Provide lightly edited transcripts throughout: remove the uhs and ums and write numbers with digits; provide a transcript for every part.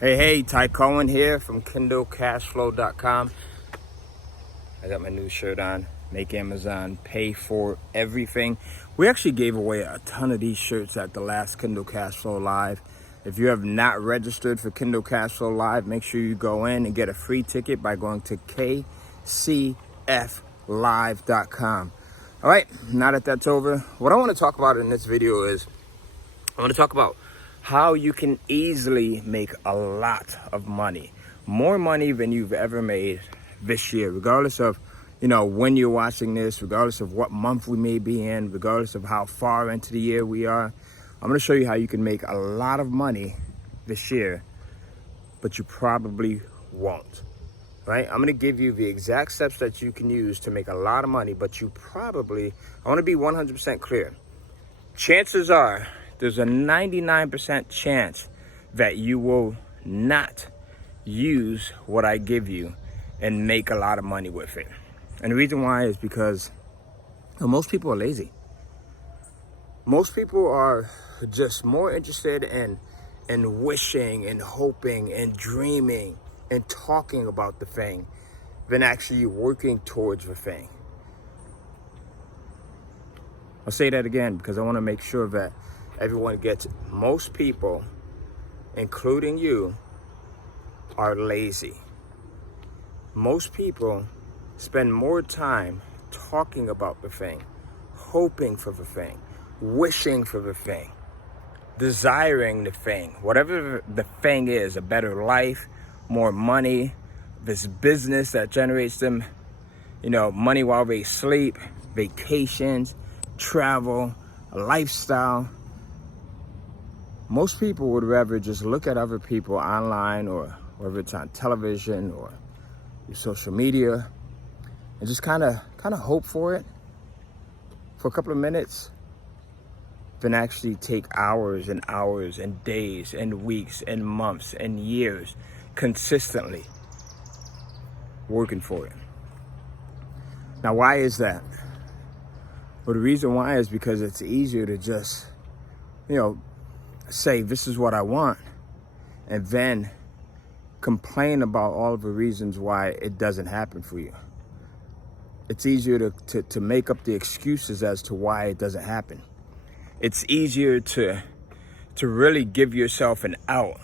Hey, Ty Cohen here from KindleCashFlow.com. I got my new shirt on. Make Amazon pay for everything. We actually gave away a ton of these shirts at the last Kindle Cashflow Live. If you have not registered for Kindle Cashflow Live, make sure you go in and get a free ticket by going to KCFlive.com. All right, now that that's over, what I want to talk about in this video is I want to talk about how you can easily make a lot of money, more money than you've ever made this year, regardless of, when you're watching this, regardless of what month we may be in, regardless of how far into the year we are. I'm going to show you how you can make a lot of money this year, but you probably won't, right? I'm going to give you the exact steps that you can use to make a lot of money, but I want to be 100% clear. Chances are, there's a 99% chance that you will not use what I give you and make a lot of money with it. And the reason why is because most people are lazy. Most people are just more interested in wishing and hoping and dreaming and talking about the thing than actually working towards the thing. I'll say that again because I want to make sure that everyone gets it. Most people, including you, are lazy. Most people spend more time talking about the thing, hoping for the thing, wishing for the thing, desiring the thing, whatever the thing is, a better life, more money, this business that generates them, money while they sleep, vacations, travel, a lifestyle. Most people would rather just look at other people online or whether it's on television or social media and just kind of hope for it for a couple of minutes than actually take hours and hours and days and weeks and months and years consistently working for it. Now, why is that? Well, the reason why is because it's easier to just, say this is what I want and then complain about all of the reasons why it doesn't happen for you. It's easier to make up the excuses as to why it doesn't happen. It's easier to really give yourself an out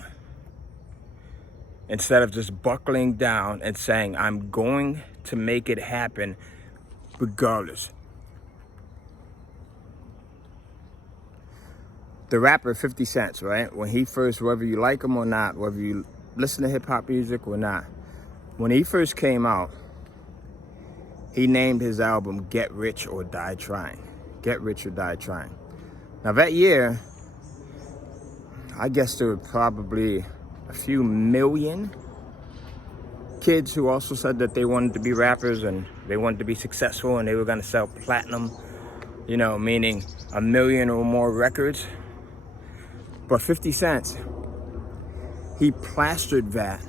instead of just buckling down and saying, I'm going to make it happen regardless. The rapper 50 Cent, right? When he first, whether you like him or not, whether you listen to hip hop music or not, when he first came out, he named his album Get Rich or Die Trying. Get Rich or Die Trying. Now that year, I guess there were probably a few million kids who also said that they wanted to be rappers and they wanted to be successful and they were going to sell platinum, meaning 1 million or more records. But 50 Cent, he plastered that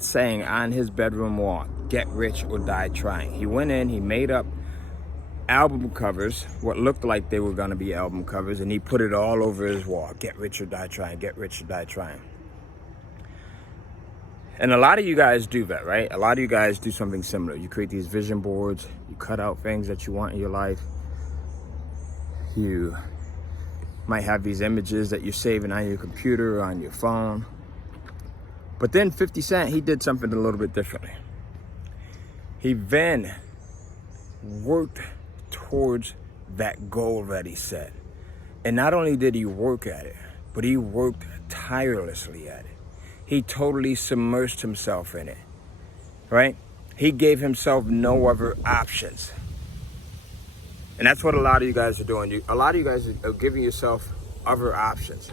saying on his bedroom wall, get rich or die trying. He went in, he made up album covers, what looked like they were gonna be album covers, and he put it all over his wall. Get rich or die trying, get rich or die trying. And a lot of you guys do that, right? A lot of you guys do something similar. You create these vision boards, you cut out things that you want in your life. You might have these images that you're saving on your computer or on your phone. But then 50 Cent, he did something a little bit differently. He then worked towards that goal that he set. And not only did he work at it, but he worked tirelessly at it. He totally submersed himself in it, right? He gave himself no other options. And that's what a lot of you guys are doing. A lot of you guys are giving yourself other options.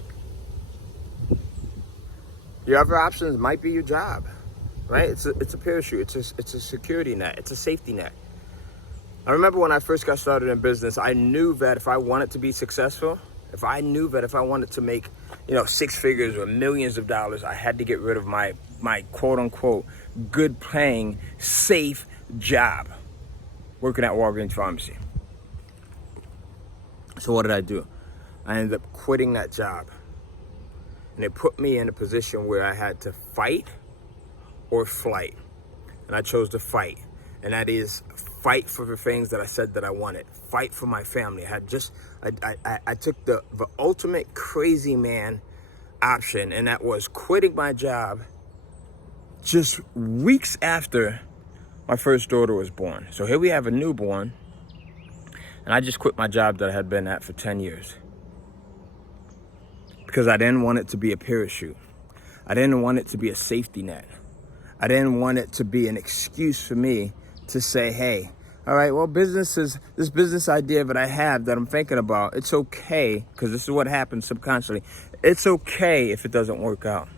Your other options might be your job, right? It's a parachute. It's a security net. It's a safety net. I remember when I first got started in business, I knew that if I wanted to be successful, if I wanted to make, 6 figures or millions of dollars, I had to get rid of my quote unquote good paying, safe job working at Walgreens Pharmacy. So what did I do? I ended up quitting that job. And it put me in a position where I had to fight or flight. And I chose to fight. And that is fight for the things that I said that I wanted. Fight for my family. I took the ultimate crazy man option, and that was quitting my job just weeks after my first daughter was born. So here we have a newborn, and I just quit my job that I had been at for 10 years. Because I didn't want it to be a parachute. I didn't want it to be a safety net. I didn't want it to be an excuse for me to say, hey, all right, well, this business idea that I have that I'm thinking about, it's okay, because this is what happens subconsciously. It's okay if it doesn't work out.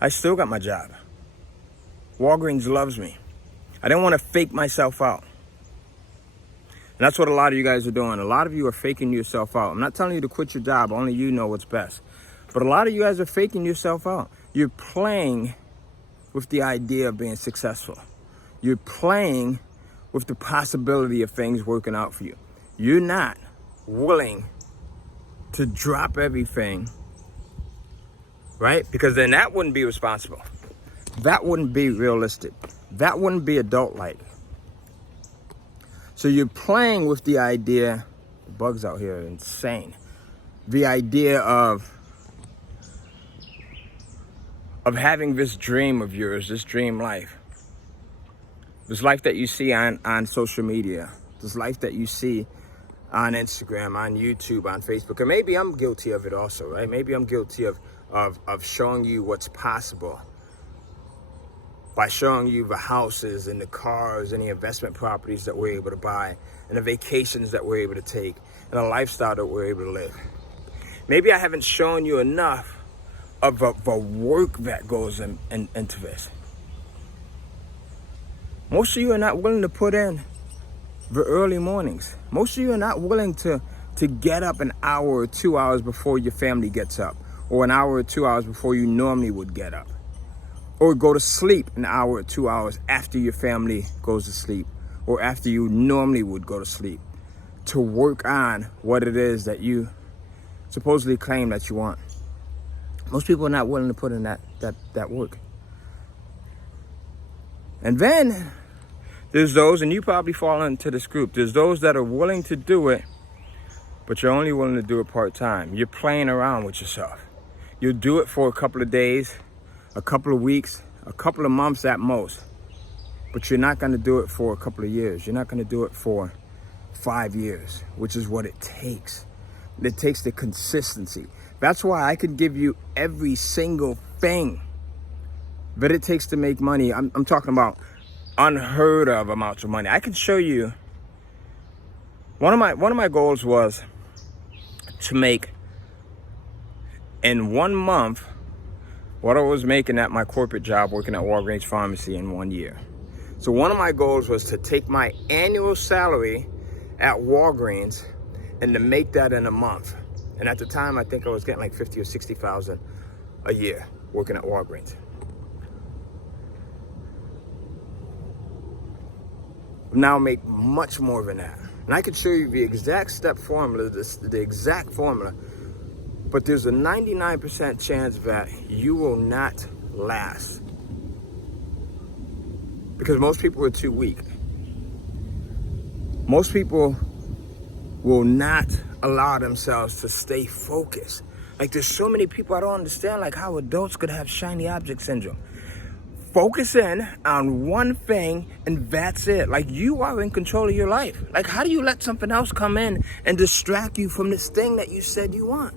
I still got my job. Walgreens loves me. I didn't want to fake myself out. And that's what a lot of you guys are doing. A lot of you are faking yourself out. I'm not telling you to quit your job. Only you know what's best. But a lot of you guys are faking yourself out. You're playing with the idea of being successful. You're playing with the possibility of things working out for you. You're not willing to drop everything, right? Because then that wouldn't be responsible. That wouldn't be realistic. That wouldn't be adult-like. So you're playing with the idea, the bugs out here are insane. The idea of having this dream of yours, this dream life. This life that you see on social media. This life that you see on Instagram, on YouTube, on Facebook. And maybe I'm guilty of it also, right? Maybe I'm guilty of showing you what's possible. By showing you the houses and the cars and the investment properties that we're able to buy and the vacations that we're able to take and the lifestyle that we're able to live. Maybe I haven't shown you enough of the work that goes into this. Most of you are not willing to put in the early mornings. Most of you are not willing to get up an hour or 2 hours before your family gets up, or an hour or 2 hours before you normally would get up. Or go to sleep an hour or 2 hours after your family goes to sleep, or after you normally would go to sleep, to work on what it is that you supposedly claim that you want. Most people are not willing to put in that work. And then there's those, and you probably fall into this group, there's those that are willing to do it, but you're only willing to do it part-time. You're playing around with yourself. You'll do it for a couple of days, a couple of weeks, a couple of months at most. But you're not going to do it for a couple of years. You're not going to do it for 5 years, which is what it takes. It takes the consistency. That's why I could give you every single thing that it takes to make money. I'm talking about unheard of amounts of money. I can show you. One of my goals was to make in 1 month what I was making at my corporate job working at Walgreens Pharmacy in 1 year. So one of my goals was to take my annual salary at Walgreens and to make that in a month. And at the time, I think I was getting like 50 or 60,000 a year working at Walgreens. Now make much more than that. And I could show you the exact step formula, the exact formula, but there's a 99% chance that you will not last. Because most people are too weak. Most people will not allow themselves to stay focused. Like, there's so many people I don't understand, like how adults could have shiny object syndrome. Focus in on one thing and that's it. Like, you are in control of your life. Like, how do you let something else come in and distract you from this thing that you said you want?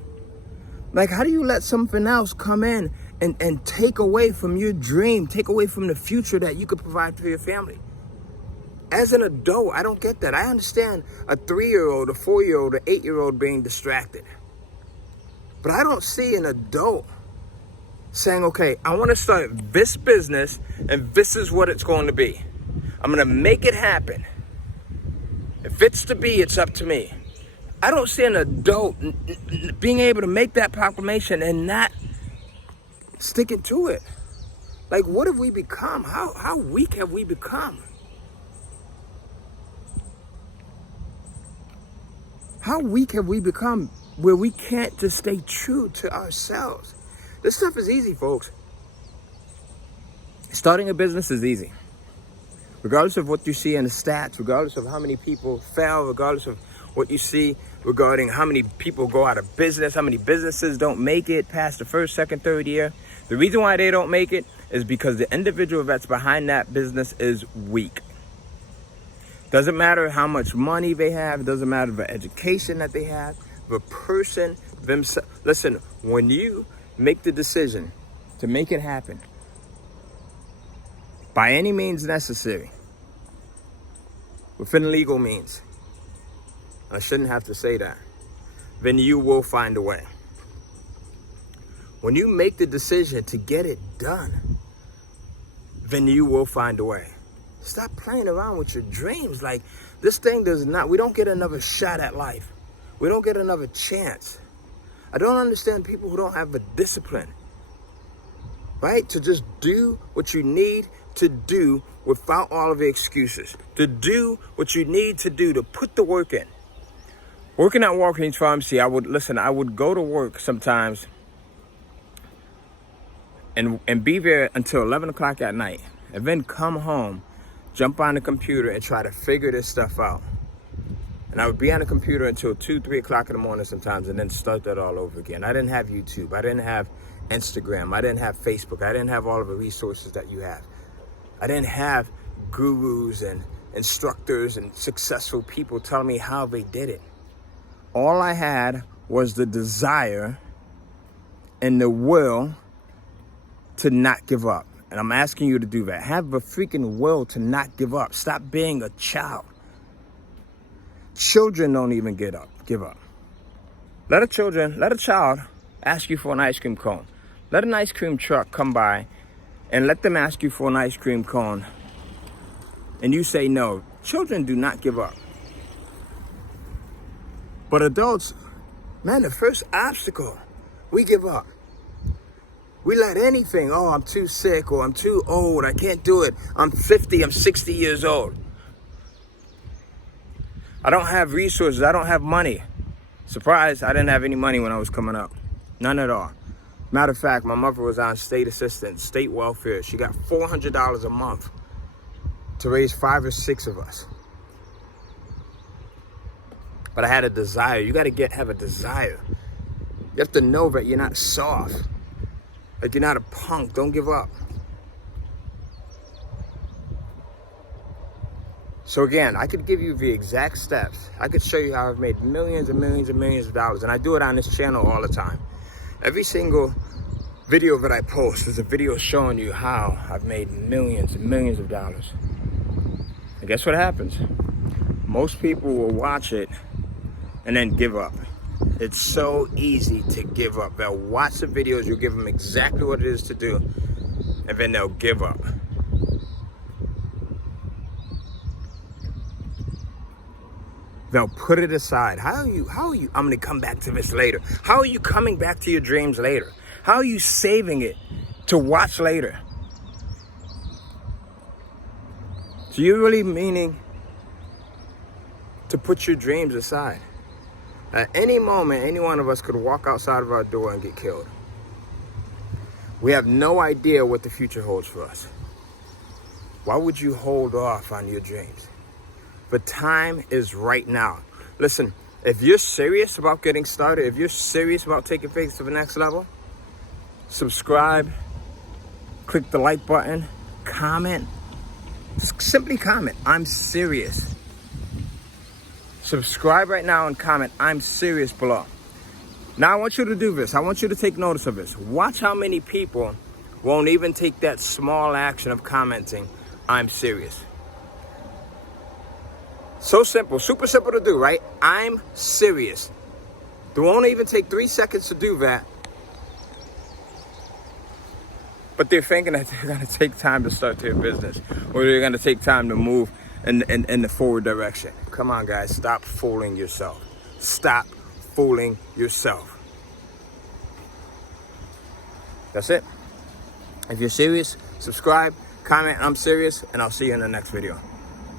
Like, how do you let something else come in and take away from your dream, take away from the future that you could provide for your family? As an adult, I don't get that. I understand a 3-year-old, a 4-year-old, an 8-year-old being distracted. But I don't see an adult saying, okay, I want to start this business and this is what it's going to be. I'm going to make it happen. If it's to be, it's up to me. I don't see an adult being able to make that proclamation and not sticking to it. Like, what have we become? How weak have we become? How weak have we become where we can't just stay true to ourselves? This stuff is easy, folks. Starting a business is easy. Regardless of what you see in the stats, regardless of how many people fail, regardless of what you see regarding how many people go out of business, how many businesses don't make it past the first, second, third year. The reason why they don't make it is because the individual that's behind that business is weak. Doesn't matter how much money they have. It doesn't matter the education that they have. The person themselves. Listen, when you make the decision to make it happen, by any means necessary, within legal means, I shouldn't have to say that, then you will find a way. When you make the decision to get it done, then you will find a way. Stop playing around with your dreams. Like, this thing we don't get another shot at life. We don't get another chance. I don't understand people who don't have the discipline, right? To just do what you need to do without all of the excuses. To do what you need to do, to put the work in. Working at Walgreens Pharmacy, I would go to work sometimes and be there until 11 o'clock at night, and then come home, jump on the computer and try to figure this stuff out. And I would be on the computer until 2, 3 o'clock in the morning sometimes, and then start that all over again. I didn't have YouTube. I didn't have Instagram. I didn't have Facebook. I didn't have all of the resources that you have. I didn't have gurus and instructors and successful people telling me how they did it. All I had was the desire and the will to not give up. And I'm asking you to do that. Have the freaking will to not give up. Stop being a child. Children don't even give up. Let a child ask you for an ice cream cone. Let an ice cream truck come by and let them ask you for an ice cream cone, and you say no. Children do not give up. But adults, man, the first obstacle, we give up. We let anything, oh, I'm too sick, or I'm too old, I can't do it. I'm 50, I'm 60 years old. I don't have resources, I don't have money. Surprise, I didn't have any money when I was coming up. None at all. Matter of fact, my mother was on state assistance, state welfare. She got $400 a month to raise 5 or 6 of us. But I had a desire. You got to have a desire. You have to know that you're not soft. Like, you're not a punk. Don't give up. So again, I could give you the exact steps. I could show you how I've made millions and millions and millions of dollars. And I do it on this channel all the time. Every single video that I post is a video showing you how I've made millions and millions of dollars. And guess what happens? Most people will watch it and then give up. It's so easy to give up. They'll watch the videos, you'll give them exactly what it is to do, and then they'll give up. They'll put it aside. How are you, I'm gonna come back to this later. How are you coming back to your dreams later? How are you saving it to watch later? So you're really meaning to put your dreams aside. At any moment, any one of us could walk outside of our door and get killed. We have no idea what the future holds for us. Why would you hold off on your dreams? The time is right now. Listen, if you're serious about getting started, if you're serious about taking things to the next level, subscribe, click the like button, comment. Just simply comment, I'm serious. Subscribe right now and comment, I'm serious, below. Now I want you to do this. I want you to take notice of this. Watch how many people won't even take that small action of commenting, I'm serious. So simple, super simple to do, right? I'm serious. They won't even take 3 seconds to do that. But they're thinking that they're going to take time to start their business, or they're going to take time to move in the forward direction. Come on, guys, stop fooling yourself. Stop fooling yourself. That's it. If you're serious, subscribe, comment, I'm serious, and I'll see you in the next video.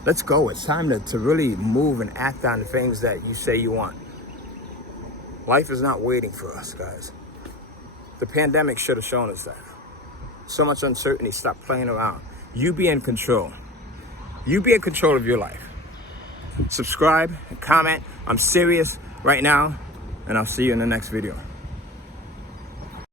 Let's go. It's time to really move and act on the things that you say you want. Life is not waiting for us, guys. The pandemic should have shown us that. So much uncertainty. Stop playing around. You be in control. You be in control of your life. Subscribe and comment. I'm serious right now, and I'll see you in the next video.